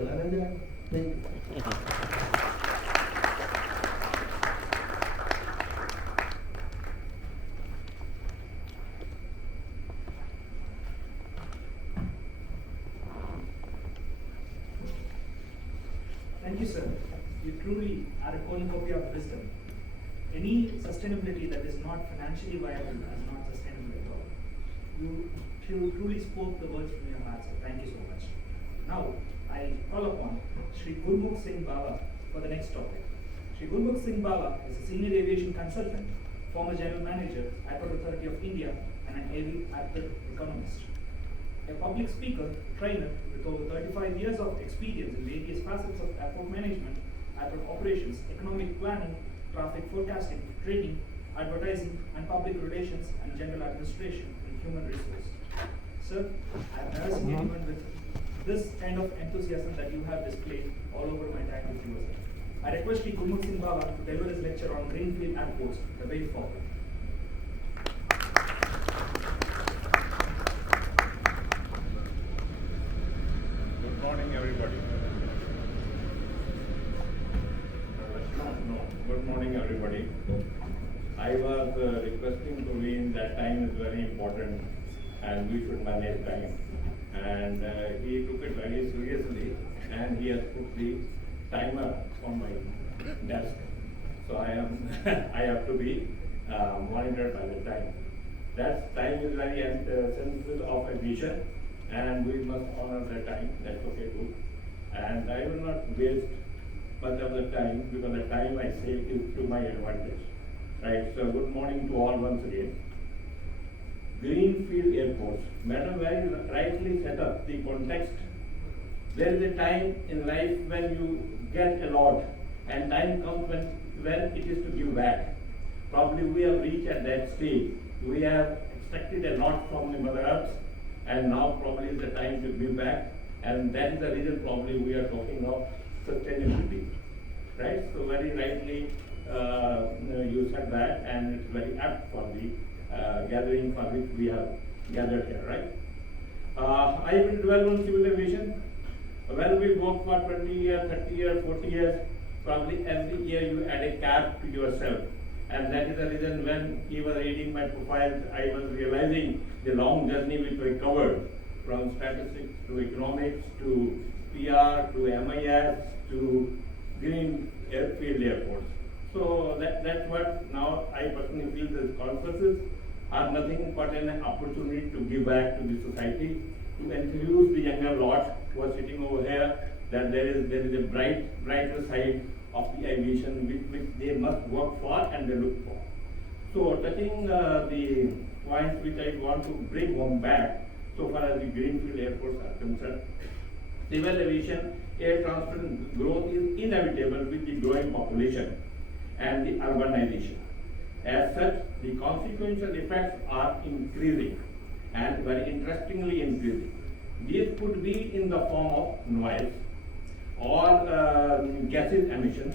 Thank you, sir. You truly are a cornucopia of wisdom. Any sustainability that is not financially viable is not sustainable at all. You truly spoke the words from your heart, sir. Thank you so much. Now, I call upon Shri Gurmukh Singh Bawa for the next topic. Shri Gurmukh Singh Bawa is a senior aviation consultant, former general manager, Airport Authority of India, and an AVIAKUL economist. A public speaker, trainer with over 35 years of experience in various facets of airport management, airport operations, economic planning, traffic forecasting, training, advertising, and public relations, and general administration and human resource. Sir, I have never seen anyone with this kind of enthusiasm that you have displayed all over my time with you, sir. I request Shri Gurmukh Singh Bawa to deliver his lecture on greenfield airports, the way forward. Good morning, everybody. Good morning, everybody. I was requesting to Wayne that time is very important and we should manage time. And he took it very seriously and he has put the timer on my desk. So I have to be monitored by the time. That time is very sensitive of a vision and we must honor the time. That's okay too. And I will not waste much of the time because the time I save is to my advantage. Right, so good morning to all once again. Greenfield airports. Madam very rightly set up the context. There is a time in life when you get a lot and time comes when it is to give back. Probably we have reached at that stage. We have extracted a lot from the Mother Earth and now probably is the time to give back, and that is the reason probably we are talking of sustainability. Right? So very rightly you said that, and it's very apt for the gathering for which we have gathered here, right? I will dwell on civil aviation. When we work for 20 years, 30 years, 40 years, probably every year you add a cap to yourself. And that is the reason when he was reading my profile, I was realizing the long journey which I covered, from statistics to economics to PR to MIS to green airfield airports. So that's what now I personally feel these conferences are nothing but an opportunity to give back to the society, to introduce the younger lot who are sitting over here that there is a brighter side of the aviation which they must work for and they look for. So touching the points which I want to bring home back so far as the greenfield airports are concerned, civil aviation air transport growth is inevitable with the growing population and the urbanization. As such, the consequential effects are increasing and very interestingly increasing. These could be in the form of noise or gases emissions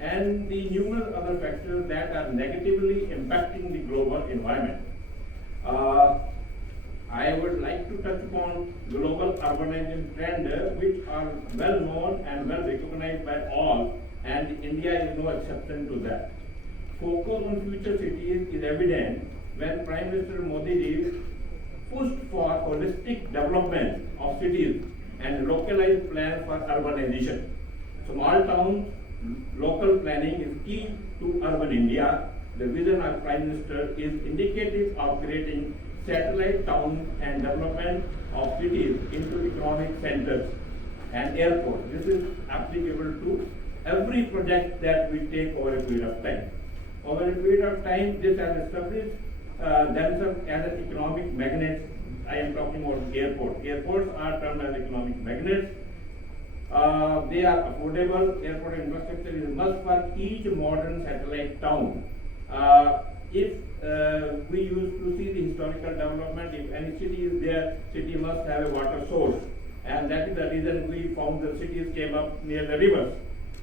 and the numerous other factors that are negatively impacting the global environment. I would like to touch upon global urbanization trend which are well known and well recognized by all, and India is no exception to that. Focus on future cities is evident when Prime Minister Modi pushed for holistic development of cities and localized plans for urbanization. Small towns, local planning is key to urban India. The vision of Prime Minister is indicative of creating satellite towns and development of cities into economic centers and airports. This is applicable to every project that we take over a period of time. Over a period of time, this has established themselves as an economic magnet. I am talking about airports. Airports are termed as economic magnets. They are affordable. Airport infrastructure is a must for each modern satellite town. If we used to see the historical development, if any city is there, city must have a water source. And that is the reason we found the cities came up near the rivers.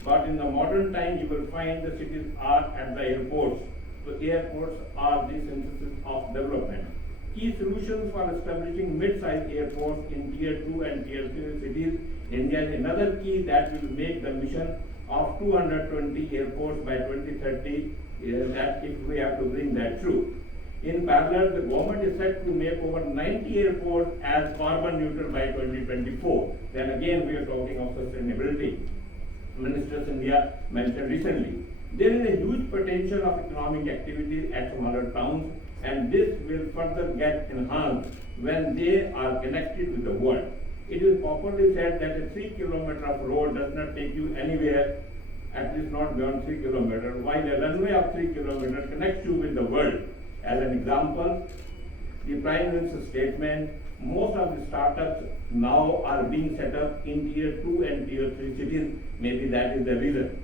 But in the modern time, you will find the cities are at the airports. So airports are the synthesis of development. key solutions for establishing mid-sized airports in Tier 2 and Tier 3 cities. India is another key that will make the mission of 220 airports by 2030, that if we have to bring that true. In parallel, the government is set to make over 90 airports as carbon neutral by 2024. Then again, we are talking of sustainability. Minister India mentioned recently. There is a huge potential of economic activity at smaller towns, and this will further get enhanced when they are connected with the world. It is popularly said that a 3 kilometer of road does not take you anywhere, at least not beyond 3 kilometers, while a runway of 3 kilometers connects you with the world. As an example, the Prime Minister's statement, most of the startups now are being set up in Tier 2 and Tier 3 cities. Maybe that is the reason.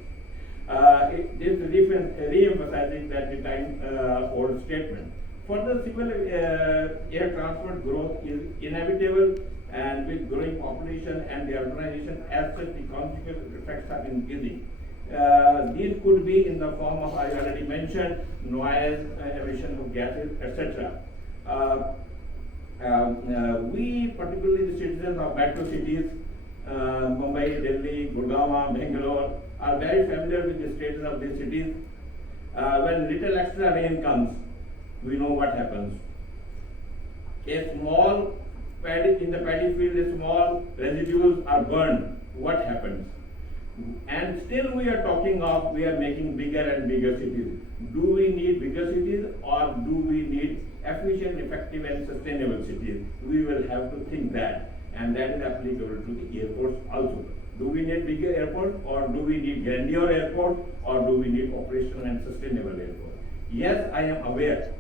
This re-emphasizing that the time-old statement. Further, civil air transport growth is inevitable, and with growing population and the urbanization, as such, the consequent effects are increasing. These could be in the form of, I already mentioned, noise, emission of gases, etc. We, particularly the citizens of metro cities, Mumbai, Delhi, Gurgaon, Bangalore, are very familiar with the status of these cities. When little extra rain comes, we know what happens. A small paddy, in the paddy field, a small residuals are burned. What happens? And still we are talking of, we are making bigger and bigger cities. Do we need bigger cities, or do we need efficient, effective and sustainable cities? We will have to think that, and that is applicable to the airports also. Do we need bigger airports, or do we need grandeur airports, or do we need operational and sustainable airports? Yes, I am aware.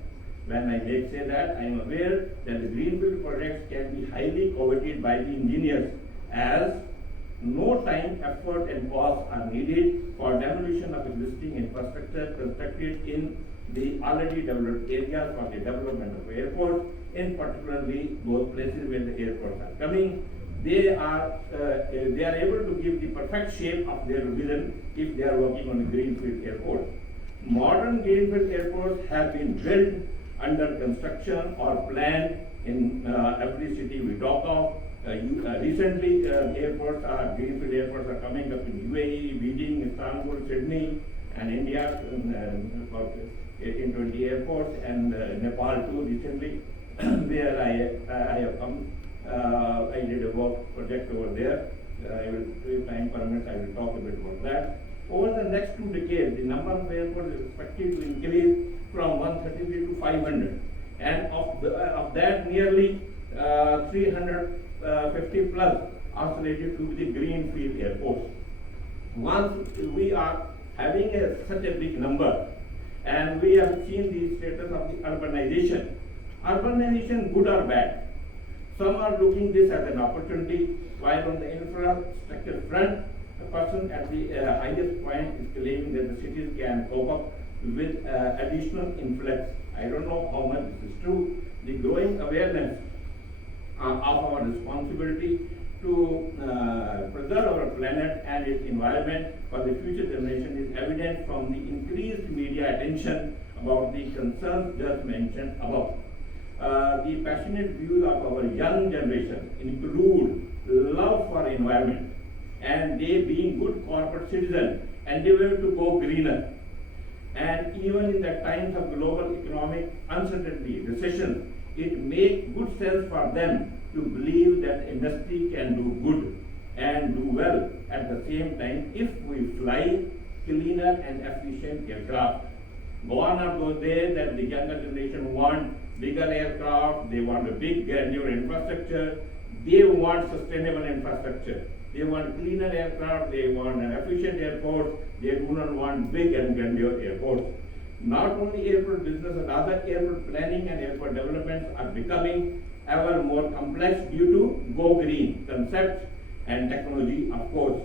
When I say that, I am aware that the greenfield projects can be highly coveted by the engineers, as no time, effort and cost are needed for demolition of existing infrastructure constructed in the already developed areas for the development of airports, in particularly those places where the airports are coming. They are able to give the perfect shape of their vision if they are working on a greenfield airport. Modern greenfield airports have been built, under construction or planned in every city we talk of. Recently, greenfield airports are coming up in UAE, Beijing, Istanbul, Sydney, and India, about 18-20 airports, and Nepal too recently, where I have come. I did a work project over there. I will, if time permits, I will talk a bit about that. Over the next 2 decades, the number of airports is expected to increase from 133 to 500, and of that, nearly 350 plus are slated to be the greenfield airports. Once we are having such a big number, and we have seen the status of the urbanization. Urbanization, good or bad? Some are looking this as an opportunity, while on the infrastructure front, the person at the highest point is claiming that the cities can cope up with additional influx. I don't know how much this is true. The growing awareness of our responsibility to preserve our planet and its environment for the future generation is evident from the increased media attention about the concerns just mentioned above. The passionate views of our young generation include love for environment, and they, being good corporate citizens, endeavor to go greener. And even in the times of global economic uncertainty, recession, it makes good sense for them to believe that industry can do good and do well at the same time if we fly cleaner and efficient aircraft. Gone are those days that the younger generation want bigger aircraft, they want a big grandeur infrastructure, they want sustainable infrastructure. They want cleaner aircraft, they want an efficient airport, they do not want big and grandeur airports. Not only airport business, but other airport planning and airport developments are becoming ever more complex due to go green concepts and technology, of course.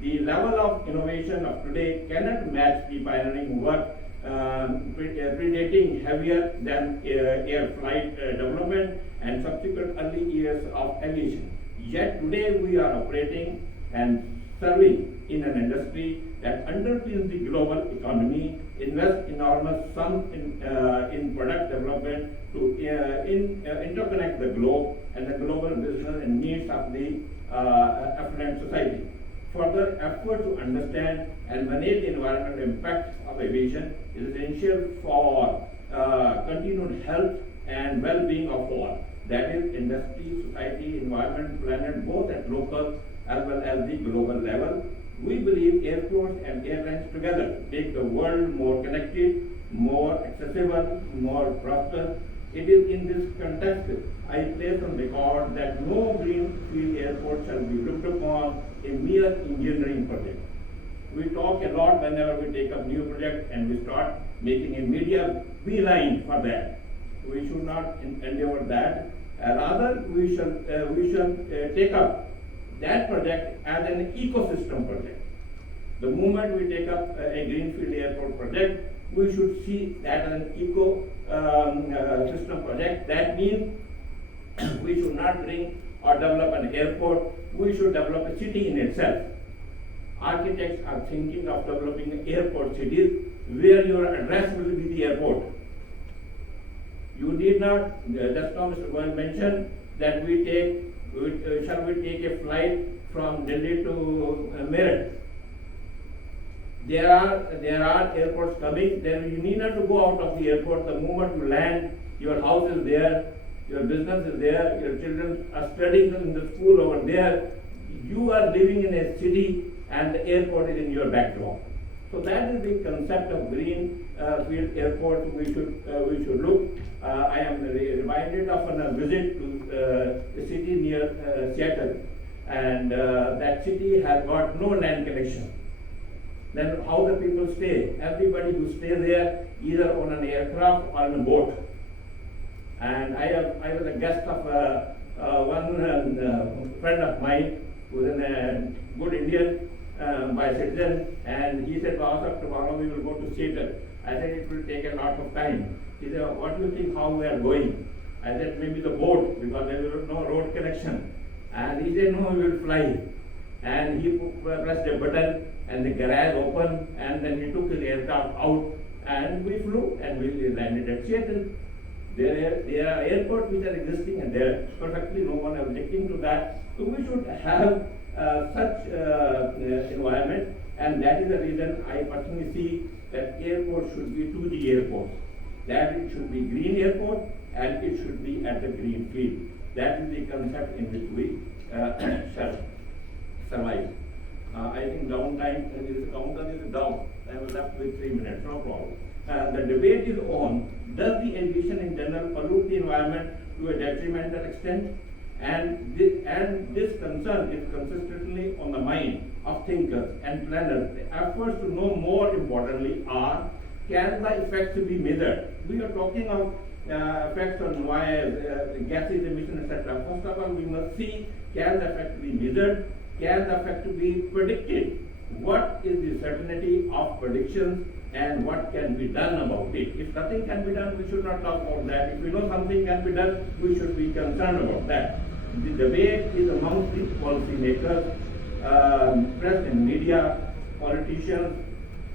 The level of innovation of today cannot match the pioneering work predating heavier than air flight development and subsequent early years of aviation. Yet today we are operating and serving in an industry that underpins the global economy, invest enormous sum in product development to interconnect the globe and the global business and needs of the affluent society. Further, effort to understand and manage the environmental impact of aviation is essential for continued health and well-being of all. That is, industry, society, environment, planet, both at local as well as the global level. We believe airports and airlines together make the world more connected, more accessible, more prosperous. It is in this context I place on record that no greenfield airport shall be looked upon a mere engineering project. We talk a lot whenever we take up new project and we start making a media beeline for that. We should not endeavor that. Rather, we shall take up that project as an ecosystem project. The moment we take up a greenfield airport project, we should see that as an ecosystem project. That means we should not bring or develop an airport, we should develop a city in itself. Architects are thinking of developing airport cities where your address will be the airport. You need not, just now Mr. Goyal mentioned that shall we take a flight from Delhi to Meerut? There are airports coming, then you need not to go out of the airport. The moment you land, your house is there, your business is there, your children are studying in the school over there. You are living in a city and the airport is in your backdrop. So that is the concept of green field airport we should look. I am reminded of a visit to a city near Seattle, and that city has got no land connection. Then how the people stay? Everybody who stay there either on an aircraft or on a boat. And I was a guest of one friend of mine who is a good Indian by citizen, and he said, Bawa, tomorrow we will go to Seattle. I said, it will take a lot of time. He said, what do you think how we are going? I said, maybe the boat, because there is no road connection. And he said, no, we will fly. And he pressed a button and the garage opened, and then he took his aircraft out and we flew and we landed at Seattle. There are airports which are existing and they are perfectly, no one objecting to that. So we should have such environment, and that is the reason I personally see that airport should be 2G airport. That it should be green airport and it should be at the green field. That is the concept in which we shall survive. I think downtime, the counter is down. I was left with 3 minutes, no problem. The debate is on, does the aviation in general pollute the environment to a detrimental extent? And this concern is consistently on the mind of thinkers and planners. The efforts to know more importantly are, can the effects be measured? We are talking of effects on wires, gases, emission, etc. First of all, we must see, can the effect be measured? Can the effect be predicted? What is the certainty of predictions and what can be done about it? If nothing can be done, we should not talk about that. If we know something can be done, we should be concerned about that. The debate is amongst the policymakers, press and media, politicians.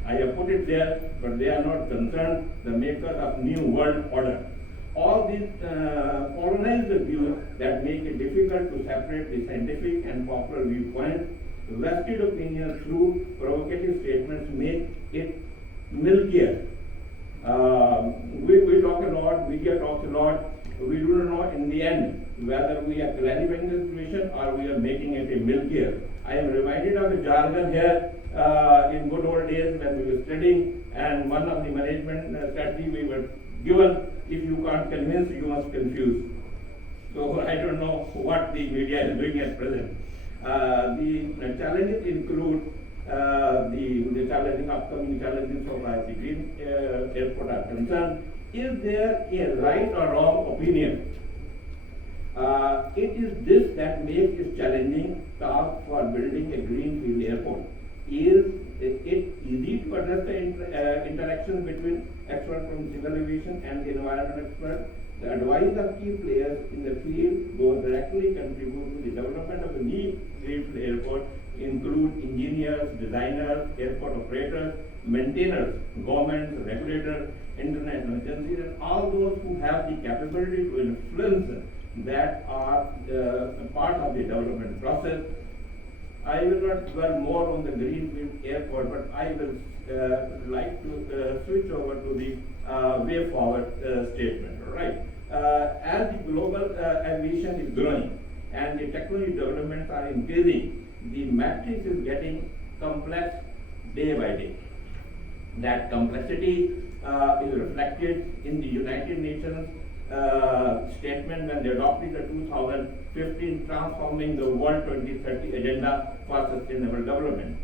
I have put it there, but they are not concerned, the makers of new world order. All these polarize the view that make it difficult to separate the scientific and popular viewpoints. Vested opinions through provocative statements make it milkier. We talk a lot, media talks a lot. We do not know in the end whether we are clarifying the situation or we are making it a milkier. I am reminded of a jargon here in good old days when we were studying, and one of the management strategy we were given, if you can't convince, you must confuse. So I don't know what the media is doing at present. The challenges include the challenging upcoming challenges so far as the green airport are concerned. Is there a right or wrong opinion? It is this that makes it challenging task for building a greenfield airport. Is it easy to address the interaction between experts from civil aviation and the environmental experts? The advice of key players in the field will directly contribute to the development of a new greenfield airport. include engineers, designers, airport operators, maintainers, governments, regulators, international agencies, and all those who have the capability to influence that are part of the development process. I will not dwell more on the Greenfield Airport, but I will like to switch over to the way forward statement. All right. As the global aviation is growing and the technology developments are increasing, the matrix is getting complex day by day. That complexity is reflected in the United Nations statement when they adopted the 2015 Transforming the World 2030 Agenda for Sustainable Development.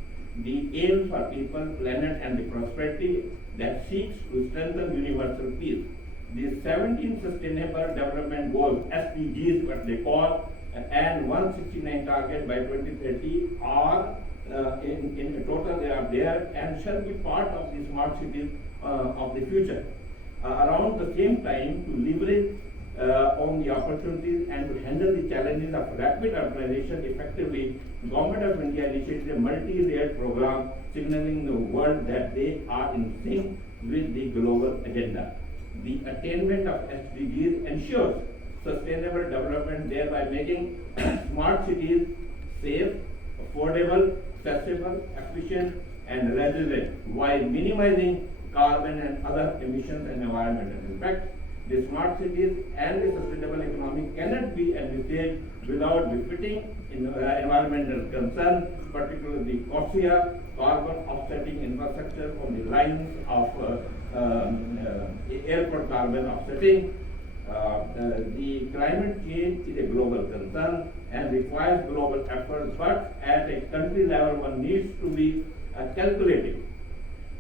The aim for people, planet, and the prosperity that seeks to strengthen universal peace. The 17 Sustainable Development Goals, SDGs, what they call, and 169 targets by 2030 are in total they are there and shall be part of the smart cities of the future. Around the same time, to leverage on the opportunities and to handle the challenges of rapid urbanization effectively, Government of India initiated a multi-layered program signaling the world that they are in sync with the global agenda. The attainment of SDGs ensures sustainable development, thereby making smart cities safe, affordable, accessible, efficient, and resilient, while minimizing carbon and other emissions and environmental impacts. The smart cities and the sustainable economy cannot be envisaged without befitting environmental concerns, particularly the CORSIA, carbon offsetting infrastructure on the lines of airport carbon offsetting. The climate change is a global concern and requires global efforts, but at a country level one needs to be calculative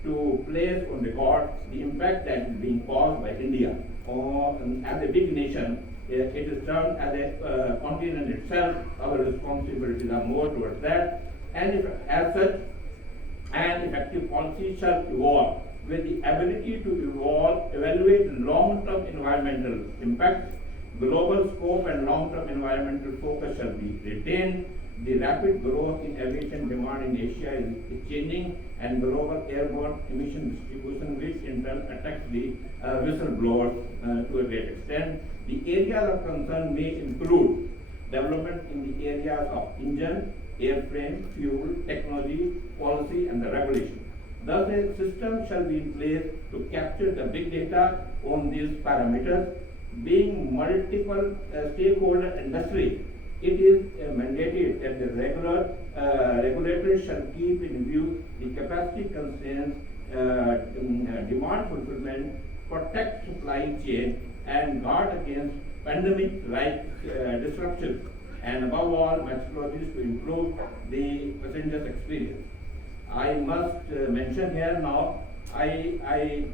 to place on record the impact that is being caused by India. As a big nation, it is termed as a continent itself. Our responsibilities are more towards that, and if, as such, an effective policy shall evolve with the ability to evaluate long-term environmental impacts. Global scope and long-term environmental focus shall be retained. The rapid growth in aviation demand in Asia is changing, and global airborne emission distribution, which in turn affects the whistleblowers to a great extent. The areas of concern may include development in the areas of engine, airframe, fuel, technology, policy, and the regulation. Thus, a system shall be in place to capture the big data on these parameters. Being multiple stakeholder industry, it is mandated that the regulators shall keep in view the capacity constraints, demand fulfillment, protect supply chain, and guard against pandemic-like disruptions, and above all, methodologies to improve the passenger's experience. I must mention here now, I